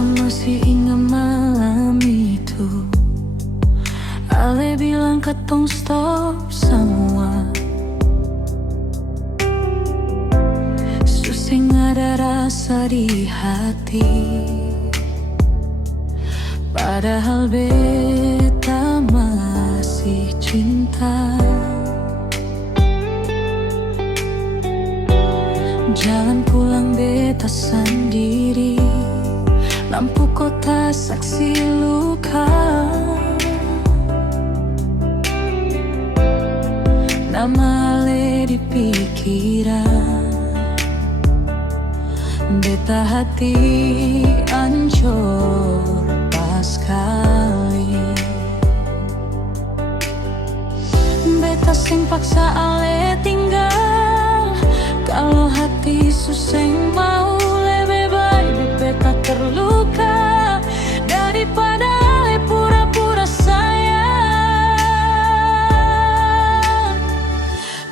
masih ingat malam itu Ale bilang katong stop semua. Susah ada rasa di hati, padahal beta masih cinta. Jalan pulang beta sendiri, lampu kota saksi luka. Nama Ale di pikiran, beta hati ancur pas kali. Beta sing paksa Ale tinggal, kalau hati suseng mau lebih baik beta terluka daripada Ale pura-pura sayang.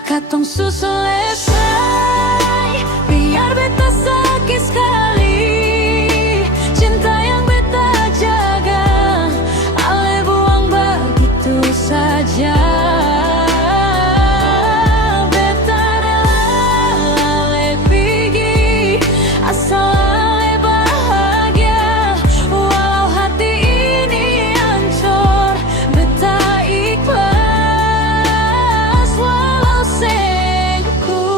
Katong selesai, biar beta sakit sekali. Cinta yang beta jaga, Ale buang begitu saja. Beta rela Ale pergi, asal Ale bahagia. Walau hati ini hancur, beta ikhlas walau seng kuat.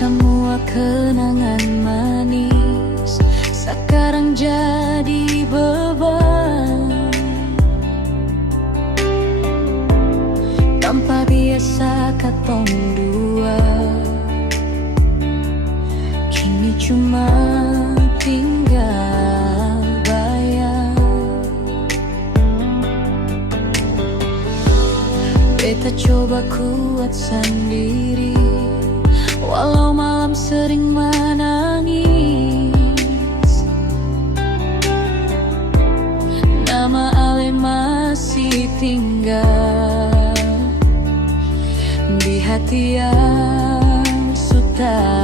Semua kenangan manis sekarang jadi beban. Tanpa biasa katong dua, kini cuma tinggal bayang. Beta coba kuat sendiri, walau malam sering menangis. Nama Ale masih tinggal di hati yang sudah